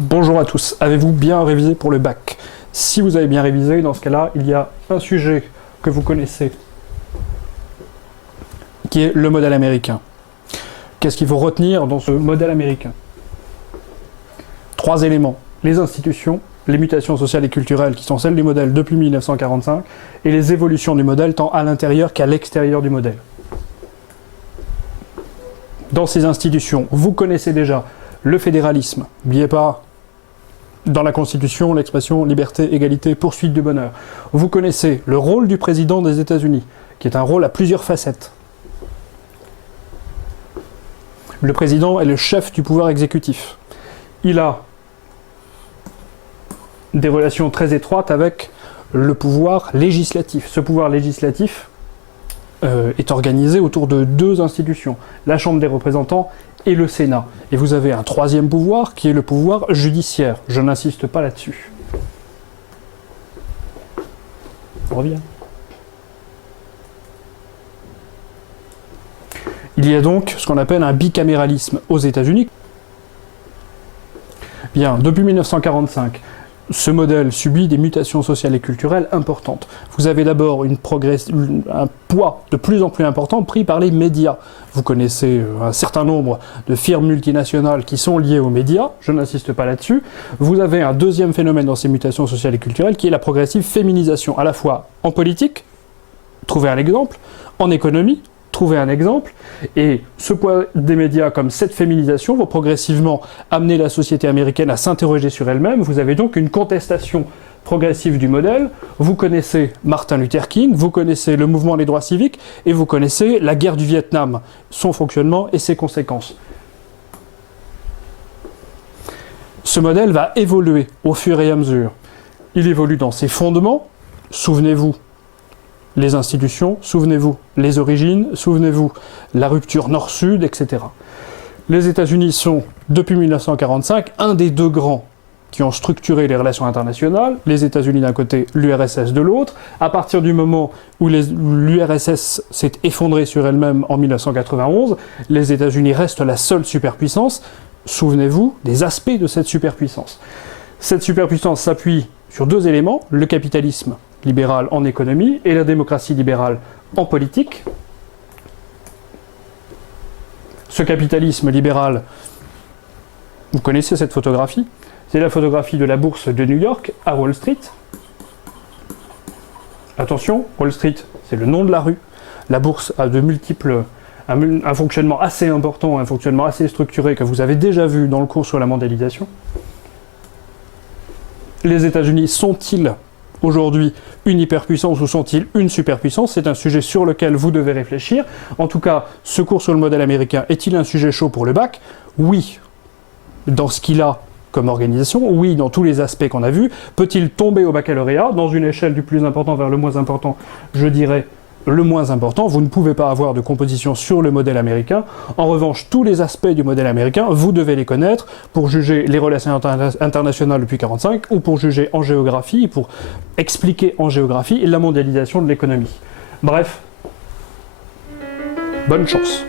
Bonjour à tous, avez-vous bien révisé pour le bac? Si vous avez bien révisé, dans ce cas-là, il y a un sujet que vous connaissez, qui est le modèle américain. Qu'est-ce qu'il faut retenir dans ce modèle américain? 3 éléments, les institutions, les mutations sociales et culturelles qui sont celles du modèle depuis 1945, et les évolutions du modèle tant à l'intérieur qu'à l'extérieur du modèle. Dans ces institutions, vous connaissez déjà le fédéralisme, n'oubliez pas dans la Constitution l'expression liberté, égalité, poursuite du bonheur. Vous connaissez le rôle du président des États-Unis, qui est un rôle à plusieurs facettes. Le président est le chef du pouvoir exécutif. Il a des relations très étroites avec le pouvoir législatif. Ce pouvoir législatif est organisé autour de 2 institutions, la Chambre des représentants et le Sénat. Et vous avez un 3e pouvoir qui est le pouvoir judiciaire. Je n'insiste pas là-dessus. On revient. Il y a donc ce qu'on appelle un bicaméralisme aux États-Unis. Bien, depuis 1945, ce modèle subit des mutations sociales et culturelles importantes. Vous avez d'abord un poids de plus en plus important pris par les médias. Vous connaissez un certain nombre de firmes multinationales qui sont liées aux médias, je n'insiste pas là-dessus. Vous avez un 2e phénomène dans ces mutations sociales et culturelles qui est la progressive féminisation, à la fois en politique, trouvez un exemple, en économie, trouver un exemple, et ce poids des médias comme cette féminisation vont progressivement amener la société américaine à s'interroger sur elle-même. Vous avez donc une contestation progressive du modèle. Vous connaissez Martin Luther King, vous connaissez le mouvement des droits civiques, et vous connaissez la guerre du Vietnam, son fonctionnement et ses conséquences. Ce modèle va évoluer au fur et à mesure. Il évolue dans ses fondements, souvenez-vous, les institutions, souvenez-vous, les origines, souvenez-vous, la rupture nord-sud, etc. Les États-Unis sont, depuis 1945, un des 2 grands qui ont structuré les relations internationales, les États-Unis d'un côté, l'URSS de l'autre. À partir du moment où l'URSS s'est effondrée sur elle-même en 1991, les États-Unis restent la seule superpuissance. Souvenez-vous des aspects de cette superpuissance. Cette superpuissance s'appuie sur 2 éléments, le capitalisme libéral en économie et la démocratie libérale en politique. Ce capitalisme libéral, vous connaissez cette photographie, c'est la photographie de la bourse de New York à Wall Street. Attention, Wall Street, c'est le nom de la rue. La bourse a de multiples, un fonctionnement assez important, un fonctionnement assez structuré que vous avez déjà vu dans le cours sur la mondialisation. Les États-Unis sont-ils aujourd'hui une hyperpuissance ou sont-ils une superpuissance? C'est un sujet sur lequel vous devez réfléchir. En tout cas, ce cours sur le modèle américain est-il un sujet chaud pour le bac? Oui, dans ce qu'il a comme organisation, oui, dans tous les aspects qu'on a vus. Peut-il tomber au baccalauréat? Dans une échelle du plus important vers le moins important, je dirais le moins important. Vous ne pouvez pas avoir de composition sur le modèle américain. En revanche, tous les aspects du modèle américain, vous devez les connaître pour juger les relations internationales depuis 1945 ou pour juger en géographie, pour expliquer en géographie la mondialisation de l'économie. Bref, bonne chance.